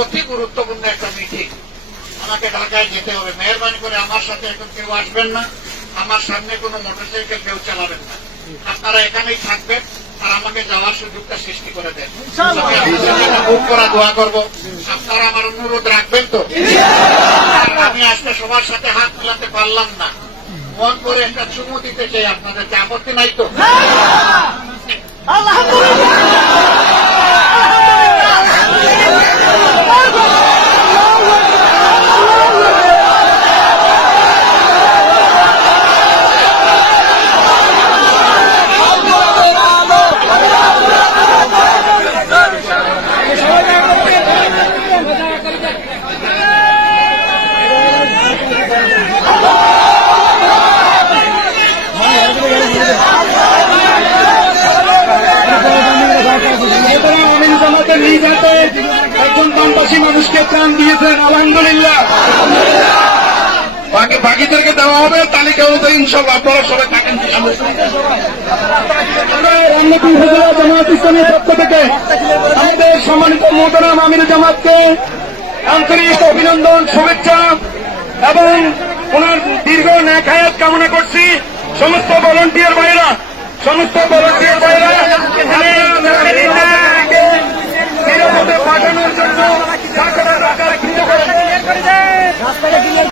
অতি গুরুত্বপূর্ণ একটা মিটিং, আমাকে ঢাকায় যেতে হবে। মেহরবানি করে আমার সাথে এখন কেউ আসবেন না, আমার সামনে কোনো মোটরসাইকেল কেউ চালাবেন না, আপনারা এখানেই থাকবেন আর আমাকে যাওয়ার সুযোগটা সৃষ্টি করে দেন। বুক করা দোয়া করবো, আপনারা আমার অনুরোধ রাখবেন তো? আমি আজকে সবার সাথে হাত মিলাতে পারলাম না, মন করে একটা চুমু দিতে চাই আপনাদেরকে, আপত্তি নাই তো? একজন বামপাশী মানুষকে প্রাণ দিয়েছেন, আলহামদুলিল্লাহ। বাকিদেরকে দেওয়া হবে তালিকা অনুযায়ী, ইনশাল্লাহ আপনারা সবাই থাকেন। রামনগর উপজেলা জামায়াত ইসলামীর পক্ষ থেকে আমাদের সম্মানিত মোহতারাম আমির জামাতকে আন্তরিক অভিনন্দন, শুভেচ্ছা এবং ওনার দীর্ঘ ন্যাক হায়াত কামনা করছি। সমস্ত ভলান্টিয়ার ভাইরা